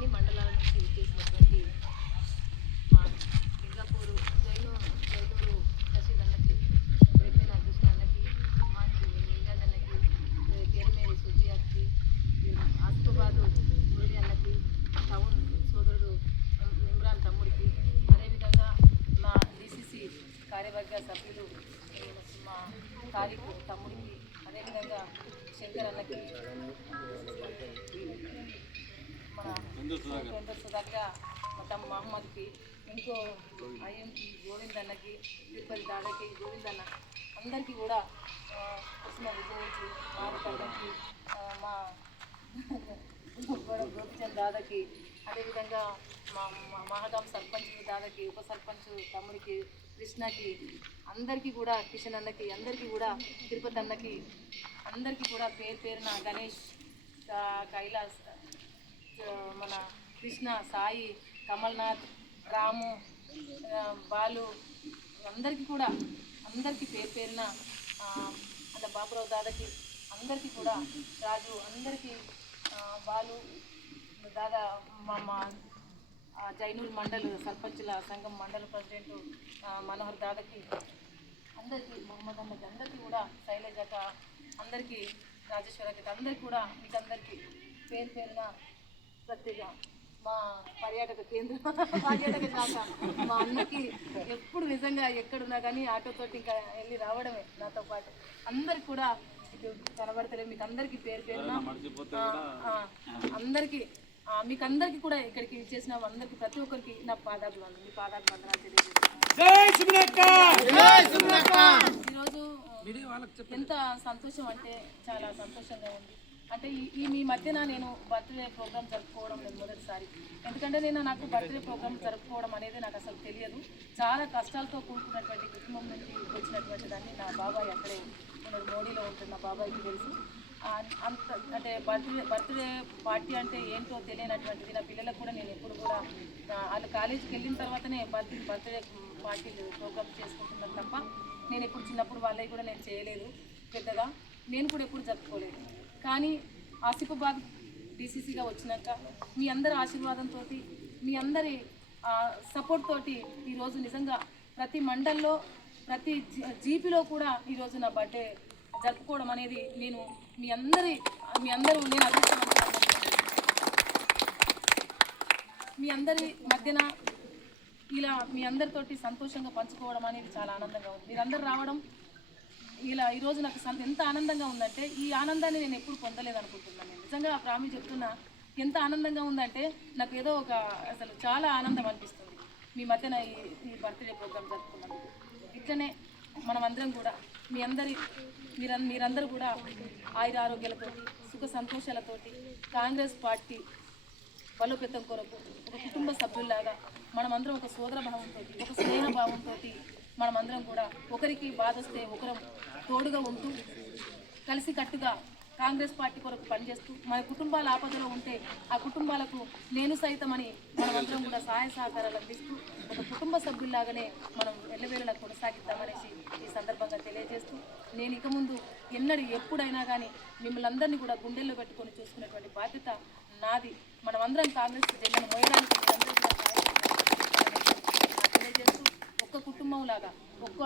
అన్ని మండలాల నుంచి చేసినటువంటి మా లింగాపూరు జైనూరు రషీద్ అన్నకి, రెడ్మేన కృష్ణ అన్నకి, మా లింగాజ్ అన్నకి, కేరిమేరి సుజియాకి, ఆసిఫాబాదు మురళి అన్నకి, టౌన్ సోదరుడు ఇమ్రాన్ తమ్ముడికి, అదేవిధంగా మా డిసిసి కార్యవర్గ సభ్యులు మా తారీఖు తమ్ముడికి, అదేవిధంగా శంకర్ అన్నకి, మన కేంద్ర సుధాకర్ మొత్తం మహమ్మద్కి, ఇంకో ఐఎంకి గోవింద్ అన్నకి, తిరుపతి దాదాకి గోవింద్ అన్న అందరికీ కూడా కృష్ణ విజయకి, మారుకళ్ళకి, మా గోపిచంద్ దాదాకి, అదేవిధంగా మా మహదాం సర్పంచ్ దాదాకి, ఉప సర్పంచ్ తమ్ముడికి, కృష్ణకి, అందరికీ కూడా కిషన్ అన్నకి, అందరికీ కూడా తిరుపతి అన్నకి, అందరికీ కూడా పేరు పేరున గణేష్, కైలాస్, మన కృష్ణ, సాయి, కమల్నాథ్, రాము, బాలు, అందరికీ కూడా అందరికీ పేరు పేరున అంటే బాబురావు దాదాకి అందరికీ కూడా, రాజు అందరికీ, బాలు దాదా మా జైనూర్ మండల్ సర్పంచుల సంఘం మండల ప్రెసిడెంట్ మనోహర్ దాదాకి, అందరికీ మొహమ్మద్ అన్నకి, అందరికీ కూడా శైలజక, అందరికీ రాజేశ్వరకి, అందరికీ కూడా మీకు అందరికీ పేరు పేరున ప్రత్యేక మా పర్యాటక శాఖ మా అన్నకి ఎప్పుడు నిజంగా ఎక్కడున్నా కానీ ఆటోతోటి ఇంకా వెళ్ళి రావడమే నాతో పాటు, అందరికి కూడా ఇటు కనబడతలే మీకు అందరికీ పేరు పేరున అందరికీ మీకు అందరికీ కూడా ఇక్కడికి చేసిన అందరికీ ప్రతి ఒక్కరికి నా పాదాభివందనాలు, మీ పాదాభివందనాలు తెలియజేస్తున్నాను. ఈరోజు ఎంత సంతోషం అంటే చాలా సంతోషంగా ఉంది. అంటే ఈ మీ మధ్యన నేను బర్త్డే ప్రోగ్రామ్ జరుపుకోవడం నేను మొదటిసారి, ఎందుకంటే నాకు బర్త్డే ప్రోగ్రామ్ జరుపుకోవడం అనేది నాకు అసలు తెలియదు. చాలా కష్టాలతో కూడుకున్నటువంటి కుటుంబం నుంచి వచ్చినటువంటి దాన్ని నా బాబాయ్ అక్కడే నేను మోడీలో ఉంటున్న బాబాయ్కి తెలుసు. అంత అంటే బర్త్డే పార్టీ అంటే ఏంటో తెలియనటువంటిది నా పిల్లలకు కూడా నేను ఎప్పుడు కూడా వాళ్ళు కాలేజీకి వెళ్ళిన తర్వాతనే బర్త్డే పార్టీ ప్రోగ్రామ్ చేసుకుంటున్నాను తప్ప నేను ఎప్పుడు చిన్నప్పుడు వాళ్ళవి కూడా నేను చేయలేదు పెద్దగా, నేను కూడా ఎప్పుడు జరుపుకోలేదు. కానీ ఆసిఫాబాద్ డిసిసిగా వచ్చినాక మీ అందరి ఆశీర్వాదంతో, మీ అందరి సపోర్ట్ తోటి ఈరోజు నిజంగా ప్రతి మండల్లో ప్రతి జీపీలో కూడా ఈరోజు నా బర్త్డే జరుపుకోవడం అనేది నేను మీ అందరి మధ్యన ఇలా మీ అందరితోటి సంతోషంగా పంచుకోవడం అనేది చాలా ఆనందంగా ఉంది. మీరందరూ రావడం ఇలా ఈరోజు నాకు ఎంత ఆనందంగా ఉందంటే ఈ ఆనందాన్ని నేను ఎప్పుడు పొందలేదనుకుంటున్నాను. నిజంగా ప్రామి చెప్తున్నా, ఎంత ఆనందంగా ఉందంటే నాకు ఏదో అసలు చాలా ఆనందం అనిపిస్తుంది మీ మధ్యన ఈ బర్త్డే ప్రోగ్రామ్ జరుపుకున్నందుకు. ఇట్లనే మనమందరం కూడా మీరందరూ కూడా ఆయుర ఆరోగ్యాలతోటి, సుఖ సంతోషాలతోటి, కాంగ్రెస్ పార్టీ బలోపేతం కొరకు ఒక కుటుంబ సభ్యుల్లాగా మనమందరం ఒక సోదర భావంతో, ఒక స్నేహ భావంతో మనమందరం కూడా ఒకరికి బాధ వస్తే ఒకరం తోడుగా ఉంటూ కలిసికట్టుగా కాంగ్రెస్ పార్టీ కొరకు పనిచేస్తూ మన కుటుంబాల ఆపదలో ఉంటే ఆ కుటుంబాలకు నేను సైతమని మనమందరం కూడా సహాయ సహకారాలు అందిస్తూ ఒక కుటుంబ సభ్యుల్లాగానే మనం ఎల్లవేళలా కొనసాగిద్దామనేసి ఈ సందర్భంగా తెలియజేస్తూ, నేను ఇక ముందు ఎప్పుడైనా కానీ మిమ్మల్ని అందరినీ కూడా గుండెల్లో పెట్టుకొని చూసుకునేటువంటి బాధ్యత నాది. మనమందరం కాంగ్రెస్ జెండాను మోయడానికి తెలియజేస్తూ ఒక్క కుటుంబంలాగా, ఒక్క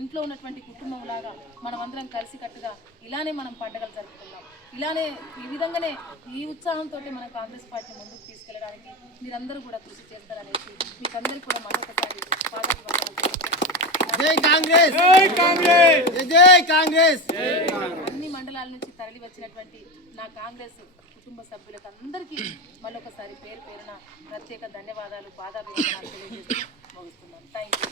ఇంట్లో ఉన్నటువంటి కుటుంబంలాగా మనమందరం కలిసికట్టుగా ఇలానే మనం పండుగలు జరుపుకున్నాం. ఇలానే ఈ విధంగానే ఈ ఉత్సాహంతో మనం కాంగ్రెస్ పార్టీ ముందుకు తీసుకెళ్ళడానికి మీరందరూ కూడా కృషి చేస్తారనేసి మీకందరికీ కూడా మరొకసారి అన్ని మండలాల నుంచి తరలి వచ్చినటువంటి నా కాంగ్రెస్ కుటుంబ సభ్యులకు అందరికీ మరొకసారి పేరు పేరున ప్రత్యేక ధన్యవాదాలు, పాదాభివందనాలు తెలియజేస్తూ ముగిస్తున్నాను. Thank you.